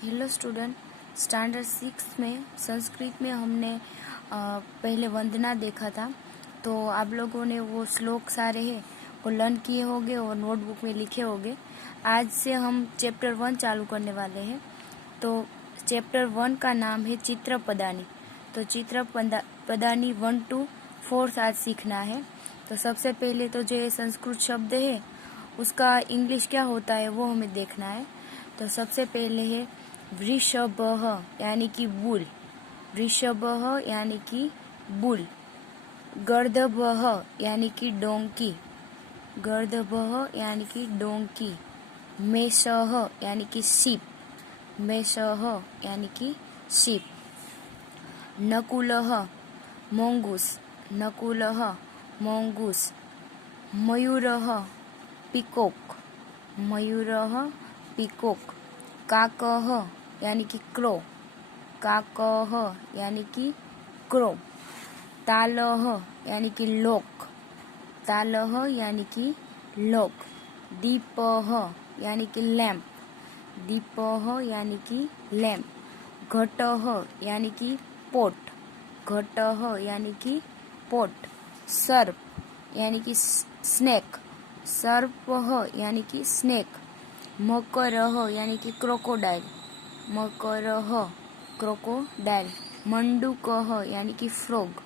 Hello student, standard 6 में संस्कृत में हमने पहले वंदना देखा था। तो आप लोगों ने वो श्लोक सारे हैं वो लर्न किए होंगे और नोटबुक में लिखे होंगे। आज से हम चैप्टर 1 चालू करने वाले हैं। तो चैप्टर 1 का नाम है चित्रपदानी। तो चित्रपदानी 1 to 4 आज सीखना है। तो सबसे पहले तो जो ये संस्कृत शब्द है उसका इंग्लिश क्या होता है वो हमें देखना है। तो सबसे पहले है वृषभः यानी कि बुल, वृषभः यानी कि बुल, गर्दभः यानी कि डोंकी, गर्दभः यानी कि डोंकी, मेषः यानी कि शीप, मेषः यानी कि शीप, नकुलः मोंगूस, नकुलः मोंगूस, मयूरः पिकोक, मयूरः पिकोक, काकः यानी कि क्रो, काकः यानी कि क्रो, तालः यानी कि लोक, तालः यानी कि लोक, दीपः यानी कि लैंप, दीपः यानी कि लैंप, घटः यानी कि पोट, घटः यानी कि पोट, सर्प यानी कि स्नेक, सर्पः यानी कि स्नेक, मकरः यानी कि क्रोकोडाइल, मकरः क्रोकोडाइल, मंडूकः यानी कि फ्रॉग,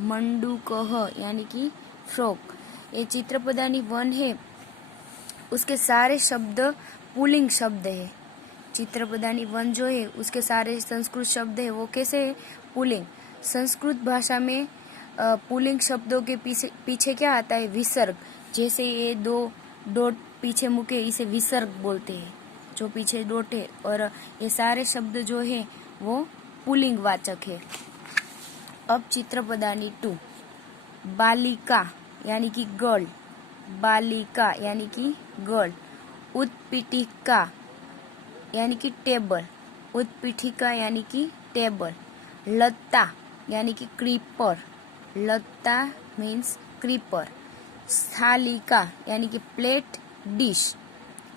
मंडूकः यानी कि फ्रॉग। ये चित्रपदानी 1 है, उसके सारे शब्द पुल्लिंग शब्द है। चित्रपदानी 1 जो है उसके सारे संस्कृत शब्द है वो कैसे है? पुल्लिंग। संस्कृत भाषा में पुल्लिंग शब्दों के पीछे क्या आता है? विसर्ग। जैसे ये दो डॉट पीछे मुके इसे विसर्ग बोलते हैं, जो पीछे डॉट है। और ये सारे शब्द जो है वो पुल्लिंग वाचक है। अब चित्रपदानी 2, बालिका यानी कि गर्ल, बालिका यानी कि गर्ल, उत्पीठिका यानी कि टेबल, उत्पीठिका यानी कि टेबल, लता यानी कि क्रीपर, लता मीन्स क्रीपर, स्थालिका यानी कि प्लेट डिश,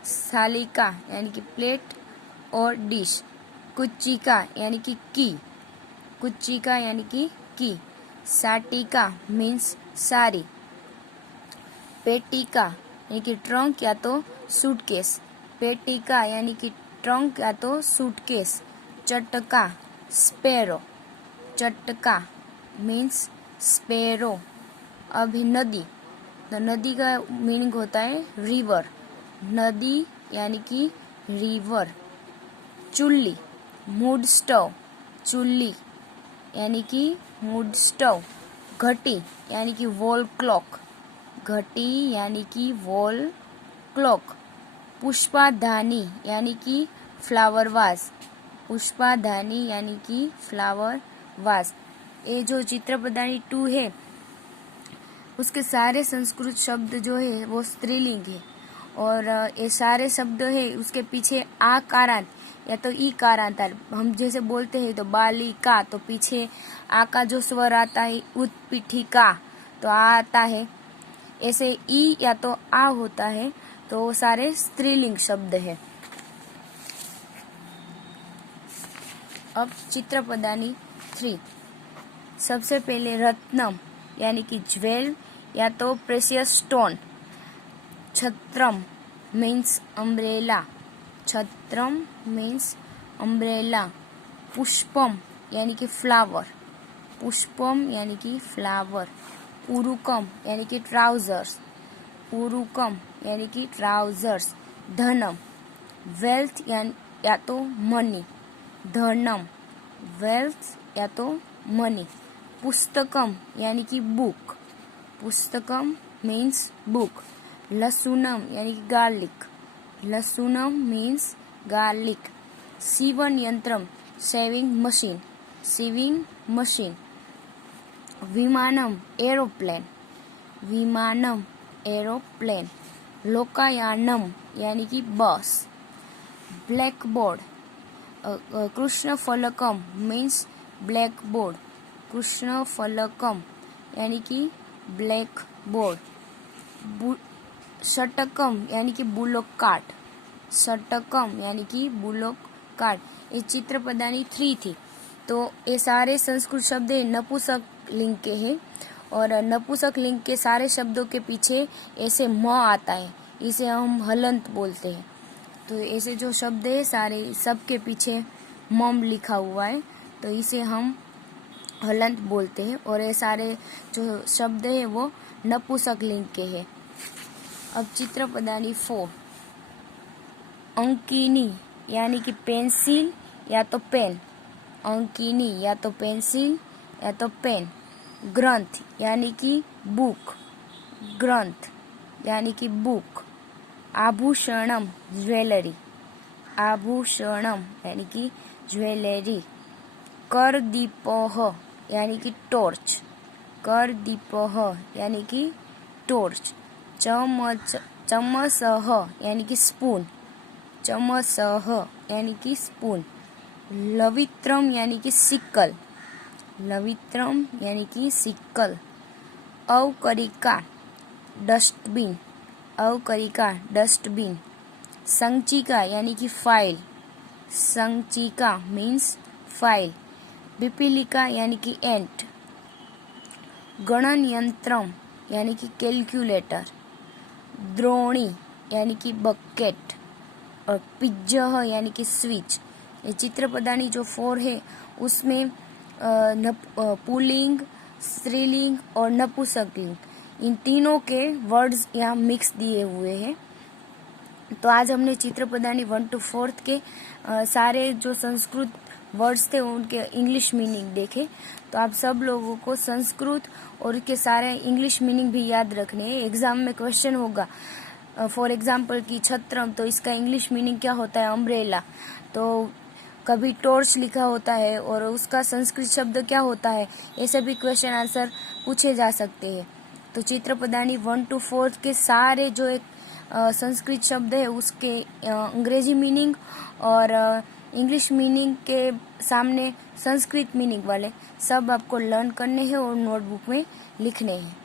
स्थालिका यानी कि प्लेट और डिश, कुच्चिका यानी कि की, कुच्चिका यानी कि की, साटिका मीन्स साड़ी, पेटिका यानी कि ट्रंक या तो सूटकेस, पेटिका यानी कि ट्रंक या तो सूटकेस, चटका स्पेरो, चटका मीन्स स्पेरो। अभी नदी, तो नदी का मीनिंग होता है रिवर, नदी यानी कि रिवर, चुल्ली मूड स्टोव, चुल्ली यानी कि मूड स्टोव, घटी यानी कि वॉल क्लॉक, घटी यानी कि वॉल क्लॉक, पुष्पाधानी यानी कि फ्लावर वास, पुष्पाधानी यानी कि फ्लावर वास। ये जो चित्रपदानी 2 है उसके सारे संस्कृत शब्द जो है वो स्त्रीलिंग है। और ये सारे शब्द है उसके पीछे आ कारांत या तो ई कारांत, हम जैसे बोलते हैं तो बालिका, तो पीछे आ का जो स्वर आता है उत्पीठिका तो आ आता है, ऐसे ई या तो आ होता है, तो वो सारे स्त्रीलिंग शब्द है। अब चित्रपदानी 3, सबसे पहले रत्नम यानी कि ज्वेल या तो प्रेशियस स्टोन, छत्रम मीन्स अम्ब्रेला, छत्रम मीन्स अम्ब्रेला, पुष्पम यानी कि फ्लावर, पुष्पम यानी कि फ्लावर, उरुकम यानी कि ट्राउजर्स, उरुकम यानी कि ट्राउजर्स, धनम वेल्थ या तो मनी, धनम वेल्थ या तो मनी, पुस्तकम यानी कि बुक, पुस्तकम मीन्स बुक, लसुनम यानी कि गार्लिक, लसुनम मीन्स गार्लिक, सीवन यंत्रम सेविंग मशीन, सीविंग मशीन, विमानम एरोप्लेन, विमानम एरोप्लेन, लोकायानम यानी कि बस, ब्लैक बोर्ड, कृष्ण फलकम मीन्स ब्लैक बोर्ड, कृष्ण फलकम यानी कि ब्लैक बोर्ड, षटकम यानी कि बुलोक कार्ट, षटकम यानी कि बुलोक कार्ड, ये चित्र पदानी 3 थी। तो ये सारे संस्कृत शब्द नपुंसक लिंग के हैं और नपुंसक लिंग के सारे शब्दों के पीछे ऐसे म आता है, इसे हम हलंत बोलते हैं। तो ऐसे जो शब्द है सारे सबके पीछे मम लिखा हुआ है, तो इसे हम हलंत बोलते हैं और ये सारे जो शब्द है वो नपुंसक लिंग के हैं। अब चित्र पदानी 4, अंकिनी यानी कि पेंसिल या तो पेन, अंकिनी या तो पेंसिल या तो पेन। ग्रंथ यानी कि बुक, ग्रंथ यानी कि बुक। आभूषणम ज्वेलरी, आभूषणम यानी कि ज्वेलरी। करदीपः यानी कि टॉर्च, करदीपः यानी कि टॉर्च। चमसः यानी कि स्पून, चमसः यानी कि स्पून। लवित्रम यानी कि सिक्कल, लवित्रम यानी कि सिक्कल। अवकरिका डस्टबिन, अवकरिका डस्टबिन। संचिका यानी कि फाइल, संचिका मीन्स फाइल। पिपीलिका यानी कि एंट। गणन यंत्रम यानी कि कैलकुलेटर। द्रोणी यानी कि बकेट और पिज्जह यानी कि स्विच। ये चित्र पदानी जो 4 है उसमें पुल्लिंग, स्त्रीलिंग और नपुंसकलिंग इन तीनों के वर्ड्स यहाँ मिक्स दिए हुए हैं। तो आज हमने चित्र पदानी 1 to 4 के सारे जो संस्कृत वर्ड्स थे उनके इंग्लिश मीनिंग देखे। तो आप सब लोगों को संस्कृत और उसके सारे इंग्लिश मीनिंग भी याद रखने हैं। एग्जाम में क्वेश्चन होगा फॉर एग्जाम्पल कि छत्रम, तो इसका इंग्लिश मीनिंग क्या होता है अम्ब्रेला। तो कभी टॉर्च लिखा होता है और उसका संस्कृत शब्द क्या होता है, ऐसे भी क्वेश्चन आंसर पूछे जा सकते हैं। तो चित्र पदानी 1 to 4 के सारे जो एक संस्कृत शब्द है उसके अंग्रेजी मीनिंग और इंग्लिश मीनिंग के सामने संस्कृत मीनिंग वाले सब आपको लर्न करने हैं और नोटबुक में लिखने हैं।